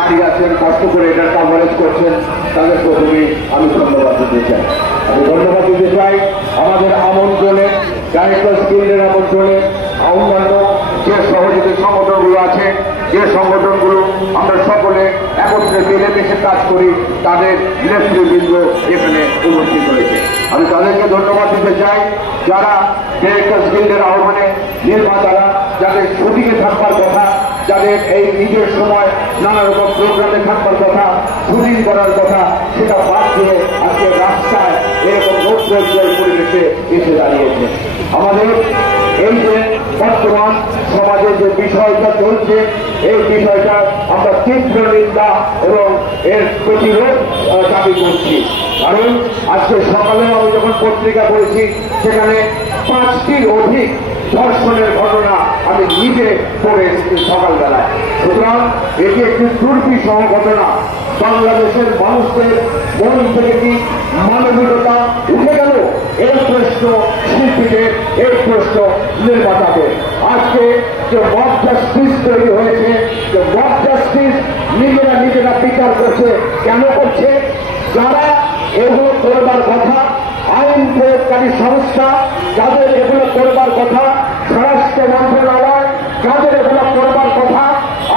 দাঁড়িয়ে আছেন, কষ্ট করে এটার কাভারেজ করছেন, তাদের প্রথমেই আমি ধন্যবাদ দিতে চাই। আমি ধন্যবাদ দিতে চাই আমাদের আমন্ত্রণে, ডাইরেক্টর্স গিল্ডের আমন্ত্রণে অন্যান্য যে সহযোগী সংগঠনগুলো আছে, যে সংগঠনগুলো আমরা সকলে একত্রে মিলেমিশে কাজ করি, তাদের নেতৃবৃন্দ এখানে উপস্থিত হয়েছে। আমি তাদেরকে ধন্যবাদ দিতে চাই যারা ডাইরেক্টর্স গিল্ডের আহ্বানে নির্মাতারা যাদের শুটিংয়ে থাকবার কথা, যাদের এই নিজের সময় নানা রকম প্রোগ্রামে থাকবার কথা, শুটিং করার কথা, সেটা বাদ দিয়ে আজকে রাস্তায় এরকম রৌদ্রোজ্জ্বল পরিবেশে এসে দাঁড়িয়েছে। আমাদের এই যে বর্তমান সমাজে যে বিষয়টা চলছে, এই বিষয়টা আমরা তীব্র নিন্দা এবং এর প্রতিরোধ দাবি করছি। কারণ আজকে সকালে আমি যখন পত্রিকা পড়েছি, সেখানে 5টির অধিক ধর্ষণের ঘটনা আমি নিজে পড়ে এসেছি সকালবেলায়। সুতরাং এটি একটি দুর্বিষহ ঘটনা। বাংলাদেশের মানুষদের মন থেকে কি মানবিকতা উঠে গেল? এই প্রশ্ন শিল্পীদের, এই প্রশ্ন নির্মাতাদের। আজকে যে মব জাস্টিস তৈরি হয়েছে, যে মব জাস্টিস নিজেরা বিচার করছে, কেন করছে? যারা এগুলো করবার কথা, আইন প্রয়োগকারী সংস্থা যাদের এগুলো করবার কথা, স্বরাষ্ট্র মন্ত্রণালয় যাদের এগুলো করবার কথা,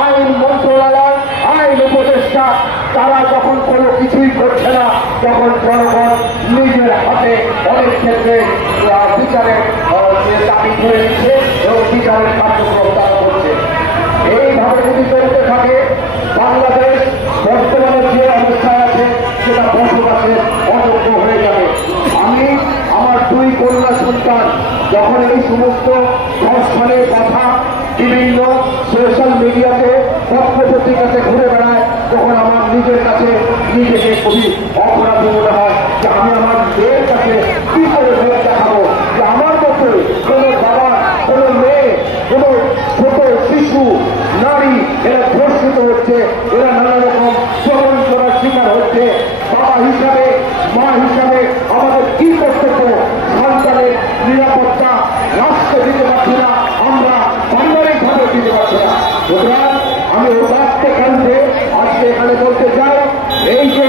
আইন মন্ত্রণালয়, আইন উপদেষ্টা, তারা যখন কোনো কিছুই করছে না, তখন জনগণ নিজের হাতে অনেক ক্ষেত্রে বিচারের দাবি করে দিচ্ছে এবং বিচারের কার্যক্রম তারা করছে। এইভাবে যদি চলতে থাকে, বাংলাদেশ বর্তমানে যে অবস্থায় আছে সেটা বসবাসের অযোগ্য হয়ে যাবে। আমি আমার 2 কন্যা সন্তান যখন এই সমস্ত ধর্ষণের কথা বিভিন্ন সোশ্যাল মিডিয়াতে, পত্রপত্রিকাতে ঘুরে বেড়ায়, তখন আমার নিজের কাছে নিজেকে খুবই অপরাধী মনে হয় যে আমি আমার মেয়ের কাছে কি করে ভোট দেখাবো যে আমার মতো কোনো বাবা, কোনো মেয়ে, কোনো ছোট শিশু, নারী এরা ধর্ষিত হচ্ছে, এরা নানা রকম চরণ করার শিকার হচ্ছে। বাবা হিসাবে, মা হিসাবে আমাদের কি কর্তব্য? সন্তানের নিরাপত্তা রাষ্ট্র দিতে পারছি না, আমরা পারিবারিকভাবে দিতে পারছি না। সুতরাং আমি উদাত্ত কেন্দ্রে আজকে এখানে বলতে চাই, এই যে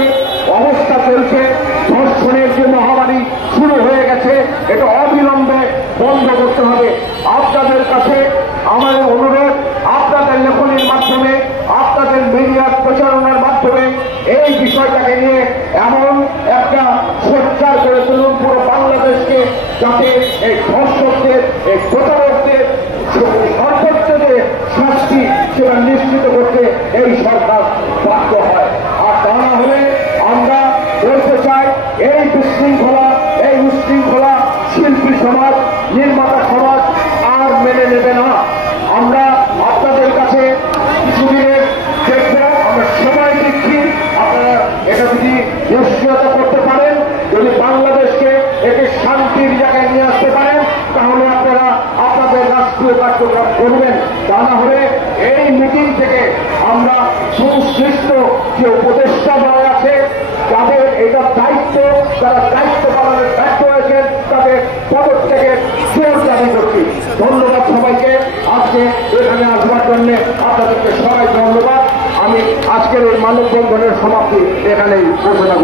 অবস্থা চলছে, ধর্ষণের যে মহামারী শুরু হয়ে গেছে, এটা অবিলম্বে বন্ধ করতে হবে। আপনাদের কাছে আমাদের অনুরোধ, আপনাদের লেখনীর মাধ্যমে, আপনাদের মিডিয়ার প্রচারণার মাধ্যমে এই বিষয়টাকে নিয়ে এমন একটা সোচ্চার করে তুলুন পুরো বাংলাদেশকে, যাতে এই ধর্ষকদের, এই প্রচারকদের সর্বোচ্চ যে শাস্তি সেটা নিশ্চিত করতে এই সরকার বাধ্য হয়। আর তা না হলে আমরা বলতে চাই, এই বিশৃঙ্খলা, এই উশৃঙ্খলা শিল্পী সমাজ, নির্মাতা সমাজ আর মেনে নেবে না। আমরা আপনাদের কাছে কিছুদিনের দেখব, আমরা সময় দিচ্ছি, আপনারা এটা যদি নিশ্চয়তা করতে পারেন, যদি বাংলাদেশকে একটি শান্তির জায়গায় নিয়ে আসতে পারেন, তাহলে আপনারা আপনাদের রাষ্ট্রীয় কার্যক্রম করবেন। তা না হলে এই মিটিং থেকে আমরা সুনির্দিষ্ট যে উপদেষ্টাদ্বয় আছে, যাদের এটার দায়িত্ব, যারা দায়িত্ব পালনের ব্যর্থ হয়েছেন, তাদের পদত্যাগের জোর দাবি করছি। ধন্যবাদ সবাইকে আজকে এখানে আসবার জন্য, আপনাদেরকে সবাই ধন্যবাদ। আমি আজকের এই মানববন্ধনের সমাপ্তি এখানেই ঘোষণা